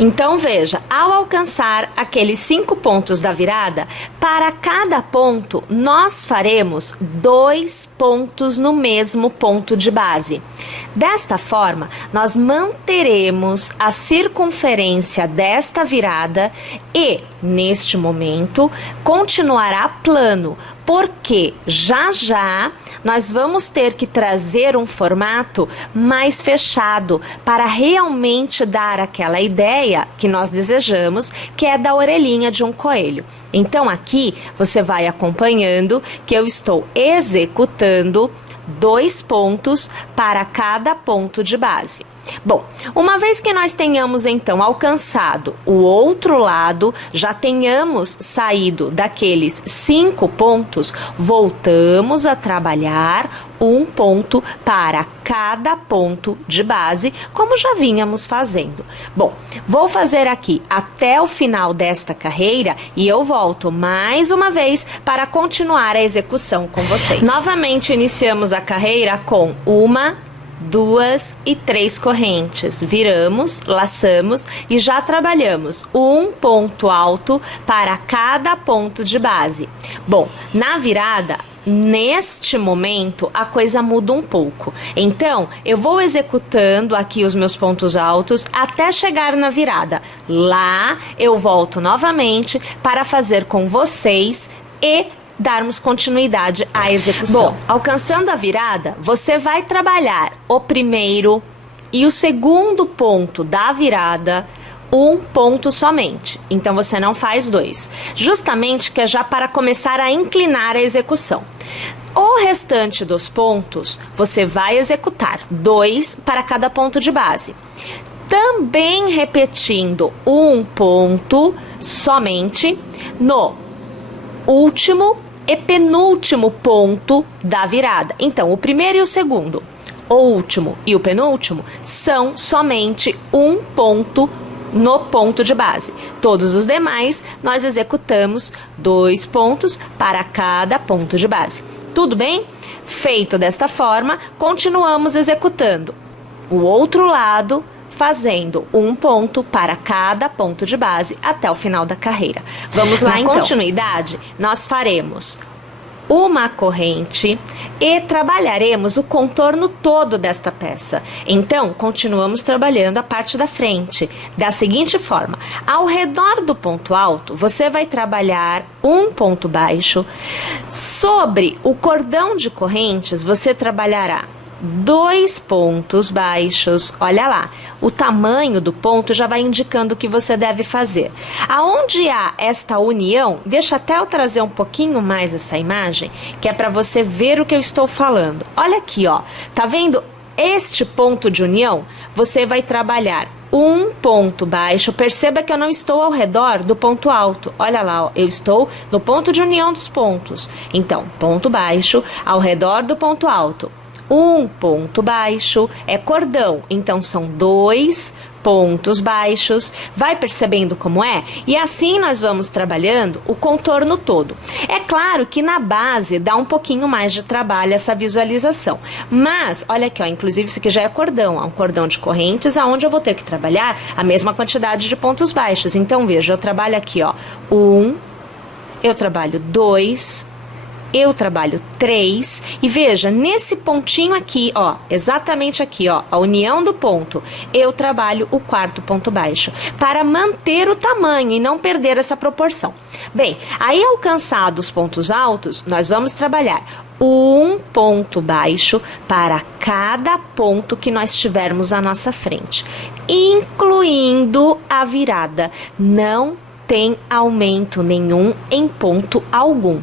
Então veja, ao alcançar aqueles 5 pontos da virada, para cada ponto nós faremos 2 pontos no mesmo ponto de base. Desta forma, nós manteremos a circunferência desta virada e, neste momento, continuará plano, porque já já nós vamos ter que trazer um formato mais fechado para realmente dar aquela ideia que nós desejamos, que é da orelhinha de um coelho. Então aqui você vai acompanhando que eu estou executando 2 pontos para cada ponto de base. Bom, uma vez que nós tenhamos então alcançado o outro lado, já tenhamos saído daqueles 5 pontos, voltamos a trabalhar 1 ponto para cada ponto de base, como já vínhamos fazendo. Bom, vou fazer aqui até o final desta carreira e eu volto mais uma vez para continuar a execução com vocês. Novamente iniciamos a carreira com 1, 2 e 3 correntes, viramos, laçamos e já trabalhamos 1 ponto alto para cada ponto de base. Bom, na virada, neste momento, a coisa muda um pouco. Então, eu vou executando aqui os meus pontos altos até chegar na virada. Lá, eu volto novamente para fazer com vocês e darmos continuidade à execução. Bom, alcançando a virada, você vai trabalhar o primeiro e o segundo ponto da virada, 1 ponto somente. Então, você não faz 2. Justamente que é já para começar a inclinar a execução. O restante dos pontos, você vai executar 2 para cada ponto de base. Também repetindo 1 ponto somente no último e penúltimo ponto da virada. Então, o primeiro e o segundo, o último e o penúltimo são somente 1 ponto no ponto de base. Todos os demais, nós executamos 2 pontos para cada ponto de base. Tudo bem? Feito desta forma, continuamos executando o outro lado, fazendo 1 ponto para cada ponto de base até o final da carreira. Vamos lá, então. Na continuidade, nós faremos uma corrente e trabalharemos o contorno todo desta peça. Então, continuamos trabalhando a parte da frente da seguinte forma: ao redor do ponto alto, você vai trabalhar 1 ponto baixo. Sobre o cordão de correntes, você trabalhará 2 pontos baixos. Olha lá, o tamanho do ponto já vai indicando o que você deve fazer. Aonde há esta união, deixa até eu trazer um pouquinho mais essa imagem, que é para você ver o que eu estou falando. Olha aqui, ó, tá vendo este ponto de união? Você vai trabalhar 1 ponto baixo. Perceba que eu não estou ao redor do ponto alto. Olha lá, ó, eu estou no ponto de união dos pontos. Então, ponto baixo ao redor do ponto alto. 1 ponto baixo é cordão, então são 2 pontos baixos. Vai percebendo como é? E assim nós vamos trabalhando o contorno todo. É claro que na base dá um pouquinho mais de trabalho essa visualização, mas olha aqui, ó, inclusive isso aqui já é cordão, é um cordão de correntes aonde eu vou ter que trabalhar a mesma quantidade de pontos baixos. Então veja, eu trabalho aqui, ó, 1, eu trabalho 2, eu trabalho 3 e veja, nesse pontinho aqui, ó, exatamente aqui, ó, a união do ponto, eu trabalho o 4º ponto baixo, para manter o tamanho e não perder essa proporção. Bem, aí alcançados os pontos altos, nós vamos trabalhar 1 ponto baixo para cada ponto que nós tivermos à nossa frente, incluindo a virada. Não tem aumento nenhum em ponto algum.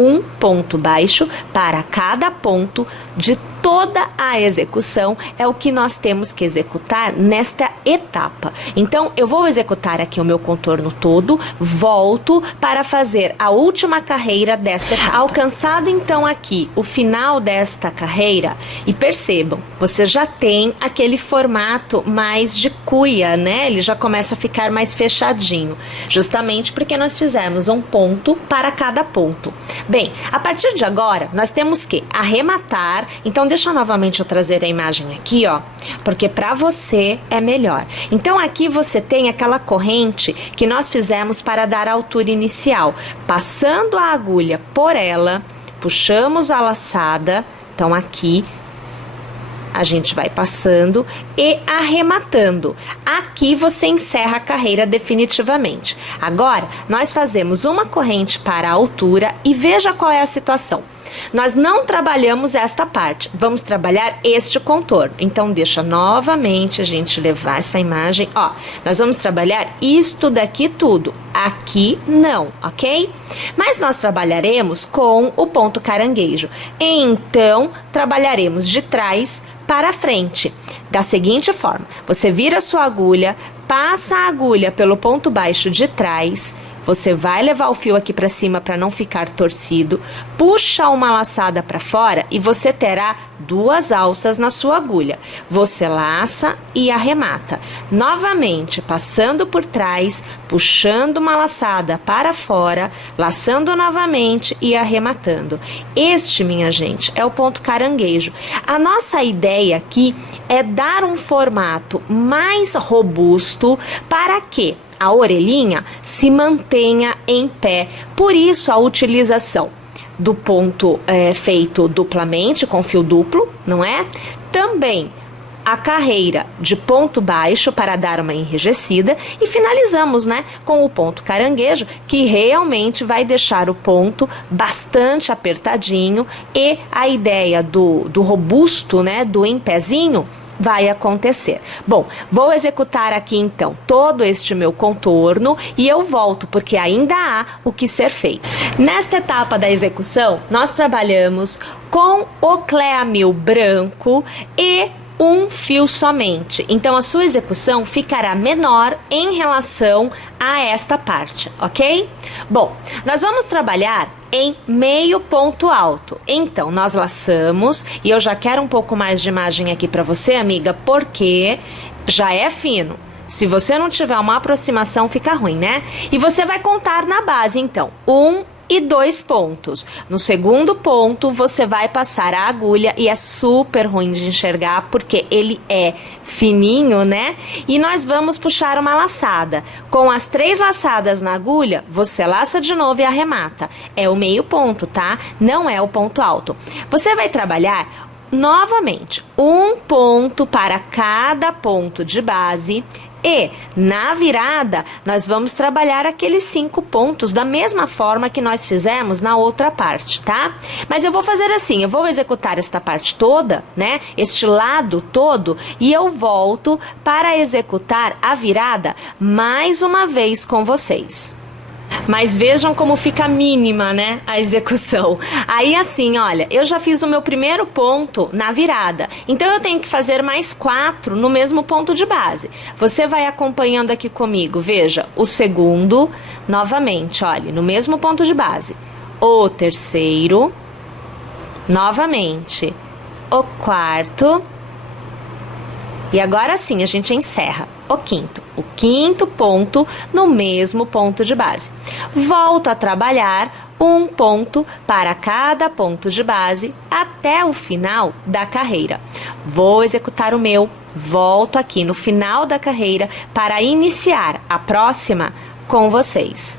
1 ponto baixo para cada ponto de toda a execução é o que nós temos que executar nesta etapa. Então, eu vou executar aqui o meu contorno todo, volto para fazer a última carreira desta etapa. Alcançado, então, aqui o final desta carreira, e percebam, você já tem aquele formato mais de cuia, né? Ele já começa a ficar mais fechadinho, justamente porque nós fizemos um ponto para cada ponto. Bem, a partir de agora, nós temos que arrematar. Então, deixa novamente eu trazer a imagem aqui, ó, porque para você é melhor. Então, aqui você tem aquela corrente que nós fizemos para dar a altura inicial. Passando a agulha por ela, puxamos a laçada, então aqui a gente vai passando e arrematando. Aqui você encerra a carreira definitivamente. Agora, nós fazemos uma corrente para a altura e veja qual é a situação. Nós não trabalhamos esta parte, vamos trabalhar este contorno. Então, deixa novamente a gente levar essa imagem. Ó, nós vamos trabalhar isto daqui tudo. Aqui não, ok? Mas nós trabalharemos com o ponto caranguejo. Então, trabalharemos de trás para frente, da seguinte forma: você vira a sua agulha, passa a agulha pelo ponto baixo de trás, você vai levar o fio aqui para cima para não ficar torcido, puxa uma laçada para fora e você terá 2 alças na sua agulha. Você laça e arremata. Novamente, passando por trás, puxando uma laçada para fora, laçando novamente e arrematando. Este, minha gente, é o ponto caranguejo. A nossa ideia aqui é dar um formato mais robusto para que a orelhinha se mantenha em pé. Por isso a utilização do ponto feito duplamente, com fio duplo, não é? Também a carreira de ponto baixo para dar uma enrijecida e finalizamos, né, com o ponto caranguejo, que realmente vai deixar o ponto bastante apertadinho e a ideia do robusto, né, do em pezinho, vai acontecer. Bom, vou executar aqui então todo este meu contorno e eu volto porque ainda há o que ser feito. Nesta etapa da execução, nós trabalhamos com o cleamil branco e um fio somente. Então, a sua execução ficará menor em relação a esta parte, ok? Bom, nós vamos trabalhar em meio ponto alto. Então, nós laçamos, e eu já quero um pouco mais de imagem aqui para você, amiga, porque já é fino. Se você não tiver uma aproximação, fica ruim, né? E você vai contar na base, então, 1 e 2 pontos. No segundo ponto, você vai passar a agulha e é super ruim de enxergar porque ele é fininho, né? E nós vamos puxar uma laçada. Com as 3 laçadas na agulha, você laça de novo e arremata. É o meio ponto, tá? Não é o ponto alto. Você vai trabalhar novamente 1 ponto para cada ponto de base. E na virada, nós vamos trabalhar aqueles 5 pontos da mesma forma que nós fizemos na outra parte, tá? Mas eu vou fazer assim, eu vou executar esta parte toda, né? Este lado todo, e eu volto para executar a virada mais uma vez com vocês. Mas vejam como fica mínima, né, a execução. Aí assim, olha, eu já fiz o meu primeiro ponto na virada, então eu tenho que fazer mais 4 no mesmo ponto de base. Você vai acompanhando aqui comigo, veja, o segundo, novamente, olha, no mesmo ponto de base. O terceiro, novamente, o quarto, e agora sim a gente encerra o quinto ponto no mesmo ponto de base. Volto a trabalhar 1 ponto para cada ponto de base até o final da carreira. Vou executar o meu, volto aqui no final da carreira para iniciar a próxima com vocês.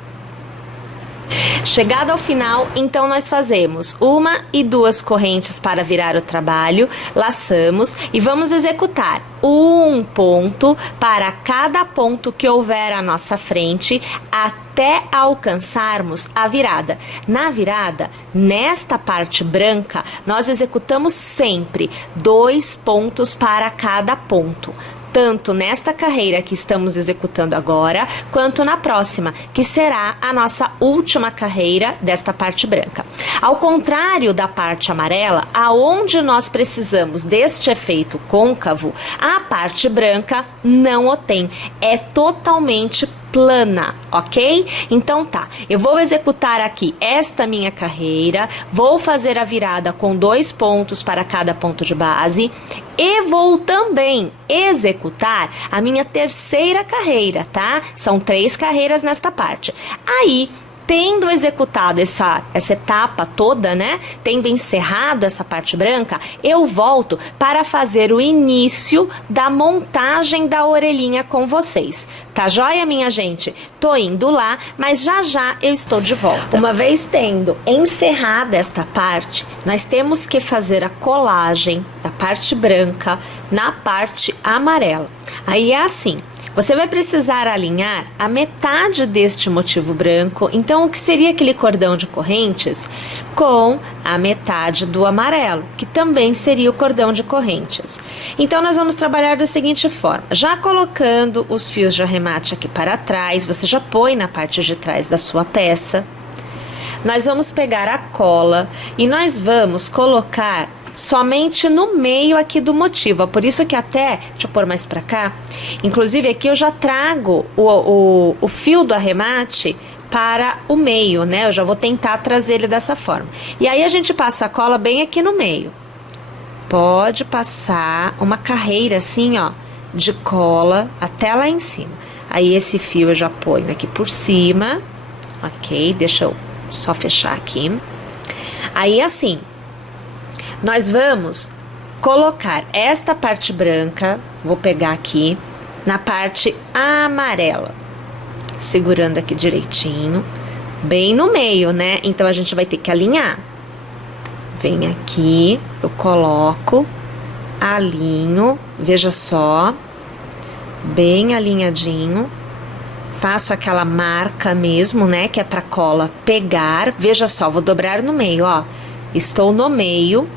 Chegado ao final, então nós fazemos 1 e 2 correntes para virar o trabalho, laçamos e vamos executar 1 ponto para cada ponto que houver à nossa frente até alcançarmos a virada. Na virada, nesta parte branca, nós executamos sempre 2 pontos para cada ponto. Tanto nesta carreira que estamos executando agora, quanto na próxima, que será a nossa última carreira desta parte branca. Ao contrário da parte amarela, aonde nós precisamos deste efeito côncavo, a parte branca não o tem, é totalmente plana, ok? Então tá, eu vou executar aqui esta minha carreira, vou fazer a virada com 2 pontos para cada ponto de base e vou também executar a minha terceira carreira, tá? São 3 carreiras nesta parte. Aí, Tendo executado essa etapa toda, né? Tendo encerrado essa parte branca, eu volto para fazer o início da montagem da orelhinha com vocês. Tá joia, minha gente? Tô indo lá, mas já já eu estou de volta. Uma vez tendo encerrado esta parte, nós temos que fazer a colagem da parte branca na parte amarela. Aí é assim. Você vai precisar alinhar a metade deste motivo branco, então o que seria aquele cordão de correntes, com a metade do amarelo, que também seria o cordão de correntes. Então nós vamos trabalhar da seguinte forma, já colocando os fios de arremate aqui para trás, você já põe na parte de trás da sua peça. Nós vamos pegar a cola e nós vamos colocar somente no meio aqui do motivo, por isso que até, deixa eu pôr mais pra cá, inclusive aqui eu já trago o fio do arremate para o meio, né, eu já vou tentar trazer ele dessa forma, e aí a gente passa a cola bem aqui no meio, pode passar uma carreira assim, ó, de cola até lá em cima, aí esse fio eu já ponho aqui por cima, ok, deixa eu só fechar aqui, aí assim, nós vamos colocar esta parte branca, vou pegar aqui, na parte amarela, segurando aqui direitinho, bem no meio, né? Então, a gente vai ter que alinhar. Vem aqui, eu coloco, alinho, veja só, bem alinhadinho, faço aquela marca mesmo, né? Que é pra cola pegar, veja só, vou dobrar no meio, ó, estou no meio.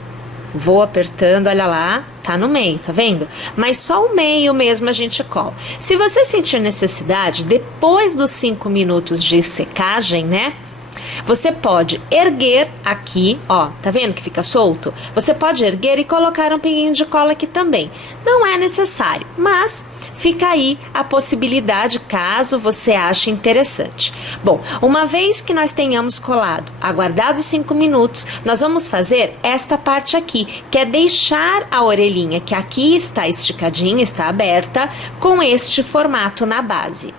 Vou apertando, olha lá, tá no meio, tá vendo? Mas só o meio mesmo a gente cola. Se você sentir necessidade, depois dos 5 minutos de secagem, né? Você pode erguer aqui, ó, tá vendo que fica solto? Você pode erguer e colocar um pinguinho de cola aqui também. Não é necessário, mas fica aí a possibilidade caso você ache interessante. Bom, uma vez que nós tenhamos colado, aguardado 5 minutos, nós vamos fazer esta parte aqui, que é deixar a orelhinha, que aqui está esticadinha, está aberta, com este formato na base.